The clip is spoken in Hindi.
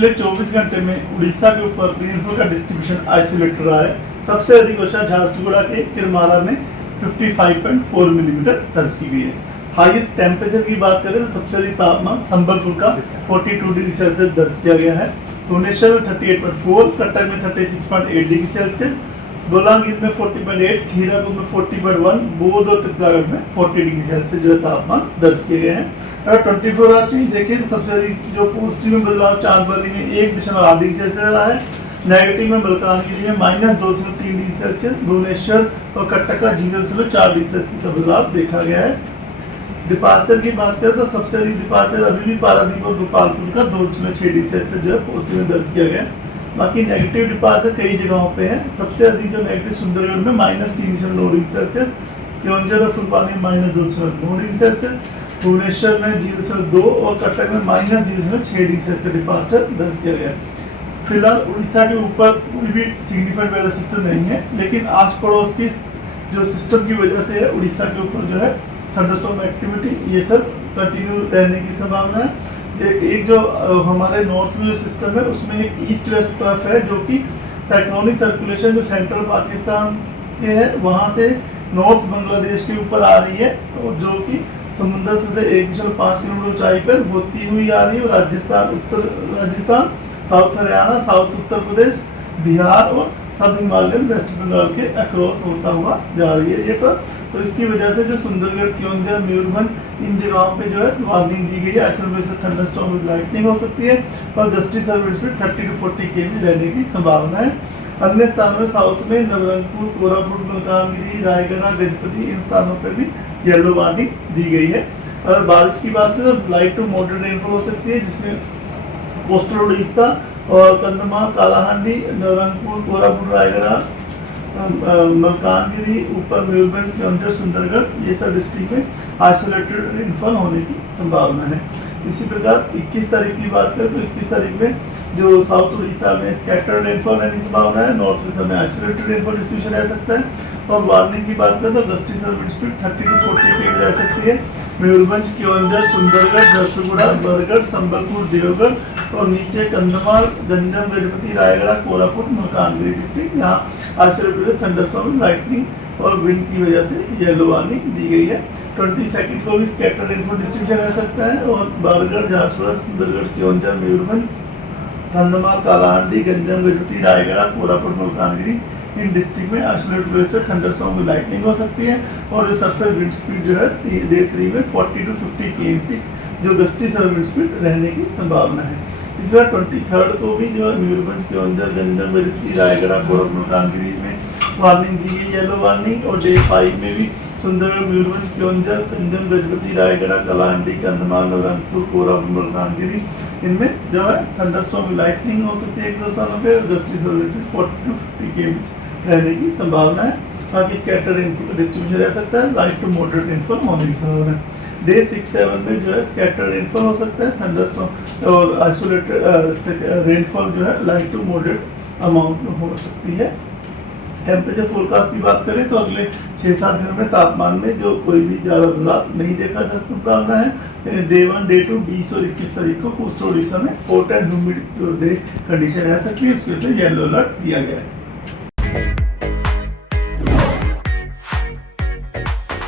पिछले 24 घंटे में उड़ीसा के ऊपर रेनफॉल का डिस्ट्रीब्यूशन आइसोलेटेड रहा है। सबसे अधिक वर्षा झारसुगुड़ा के किरमारा में 55.4 मिलीमीटर दर्ज की गई है। हाईएस्ट टेम्परेचर की बात करें तो सबसे अधिक तापमान संबलपुर का 42 डिग्री सेल्सियस दर्ज किया गया है। भुवनेश्वर में 38.4, कटक में 36.8 डिग्री सेल्सियस, बोलांगीर में 40.8, खीरापुर में 40.1, बौद्ध और तितलागढ़ में 40 डिग्री सेल्सियस जो है तापमान दर्ज किए गए हैं। अगर 24 आवर चेंज देखें तो सबसे अधिक जो पॉजिटिव में बदलाव चांदबाली में 1.8 डिग्री सेल्सियस रहा है। नेगेटिव में मलकानगिरी में -2.3 डिग्री सेल्सियस, भुवनेश्वर और कटक का 0.4 डिग्री सेल्सियस का बदलाव देखा गया है। डिपार्चर की बात करें तो सबसे अधिक डिपार्चर अभी भी पारादीप और गोपालपुर का 2.6 डिग्री सेल्सियस जो है पॉजिटिव में दर्ज किया गया है। बाकी नेगेटिव डिपार्चर कई जगहों पे है। सबसे अधिक जो नेगेटिव सुंदरगढ़ में -3.9 डिग्री सेल्सियस, केवंझर और फुलपानी में -2.9 डिग्री सेल्सियस, भुवनेश्वर में 0.2 और कटक में -0.6 डिग्री सेल्सियस का डिपार्चर दर्ज किया गया है। फिलहाल उड़ीसा के ऊपर कोई भी सिग्निफिकेंट वेदर सिस्टम नहीं है, लेकिन आस पड़ोस की जो सिस्टम की वजह से उड़ीसा के ऊपर जो है थंडरस्टॉर्म एक्टिविटी ये सब कंटिन्यू रहने की संभावना है। एक जो हमारे नॉर्थ में जो सिस्टम है उसमें एक ईस्ट वेस्ट तरफ है जो कि साइक्लोनिक सर्कुलेशन जो सेंट्रल पाकिस्तान के है वहाँ से नॉर्थ बांग्लादेश के ऊपर आ रही है, जो कि समुद्र से 1.5 किलोमीटर ऊंचाई पर होती हुई आ रही है और राजस्थान, उत्तर राजस्थान, साउथ हरियाणा, साउथ उत्तर प्रदेश, बिहार और सब हिमालयन वेस्ट बंगाल के अक्रॉस होता हुआ जा रही है ये ट्रफ। तो इसकी वजह से जो सुंदरगढ़, केवंझर, मयूरभंज इन जगहों पे जो है वार्निंग दी गई है। ऐसे थंडरस्टॉर्म विद लाइटनिंग हो सकती है और gusty service speed 30 to 40 km रहने की संभावना है। अन्य स्थानों में साउथ में नवरंगपुर, कोरापुट, मलकानगिरी, रायगढ़, गजपति इन स्थानों पर भी येलो वार्निंग दी गई है। अगर बारिश की बात करें तो लाइट टू मॉडरेट रेनफॉल हो सकती है, जिसमें कोस्टल उड़ीसा और कंधमाल, कालाहांडी, नवरंगपुर, कोरापुट, रायगढ़, मलकानगिरी, ऊपर मयूरभंज, केवंझर, सुंदरगढ़ ये सब डिस्ट्रिक्ट में आइसोलेटेड रेनफॉल होने की संभावना है। इसी प्रकार 21 तारीख की बात करें तो 21 तारीख में जो साउथ उड़ीसा में स्कैटर्ड रेनफॉल रहने की संभावना है, नॉर्थ उड़ीसा में आइसोलेटेड रेनफॉल डिस्ट्रीब्यूशन रह सकता है। और वार्निंग की बात करें तो gusty service speed 30 to 40 km रह सकती है। मयूरभंज, केवंझर, सुंदरगढ़, झारसुगुड़ा, बरगढ़, संबलपुर, देवगढ़ और नीचे कंधमाल, गंजम, गजपति, रायगढ़, कोरापुट, मलकानगिरी डिस्ट्रिक्ट यहाँ आइसोलेटेड थंडरस्टॉर्म, लाइटनिंग और विंड की वजह से येलो वार्निंग दी गई है। 22 को भी स्कैटर्ड रेनफॉल डिस्ट्रीब्यूशन रह सकता है और बरगढ़, झारसुगुड़ा, सुंदरगढ़, केवंझर, मयूरभंज, कंधमाल, कालाहांडी, गंजम, गजपति, रायगढ़, कोरापुट, मलकानगिरी इन डिस्ट्रिक्ट में आइसोलेटेड प्लेस पर थंडरस्टॉर्म की लाइटनिंग हो सकती है। और जो सरफेस विंड स्पीड जो है डे 3 में 40 to 50 km जो गस्टी सर्विस स्पीड रहने की संभावना है। इस बार 23 को भी जो है मयूरभंज, केवंझर, गंजम, गजपति, रायगढ़, कोरापुट, मलकानगिरी में वार्निंग दी गई येलो वार्निंग। और डे 5 में भी सुंदरगढ़, मयूरभंज, केवंझर, गंजम, गजपति, रायगढ़, कालाहांडी, कंधमाल, नवरंगपुर, कोरापुट, मलकानगिरी इनमें जो है थंडरस्टॉर्म लाइटनिंग हो सकती है एक दो स्थानों पे। गस्टी सर्विस 40 to 50 km रहने की संभावना है। बाकी स्कैटर्ड रेनफॉल डिस्ट्रीब्यूशन रह सकता है, लाइट टू मॉडरेट रेनफॉल होने की संभावना है। डे 6-7 में जो है स्कैटर्ड रेनफॉल हो सकता है, थंडरस्टॉर्म और आइसोलेटेड रेनफॉल जो है लाइट टू मॉडरेट अमाउंट में हो सकती है। टेम्परेचर फोरकास्ट की बात करें तो अगले 6-7 दिनों में तापमान में जो कोई भी ज़्यादा बदलाव नहीं देखा जा संभावना है। डे 1, डे 2, 20 और 21 तारीख को कोस्टल उड़ीसा में hot and humid day condition रह सकती है, उसकी वजह से येलो अलर्ट दिया गया है।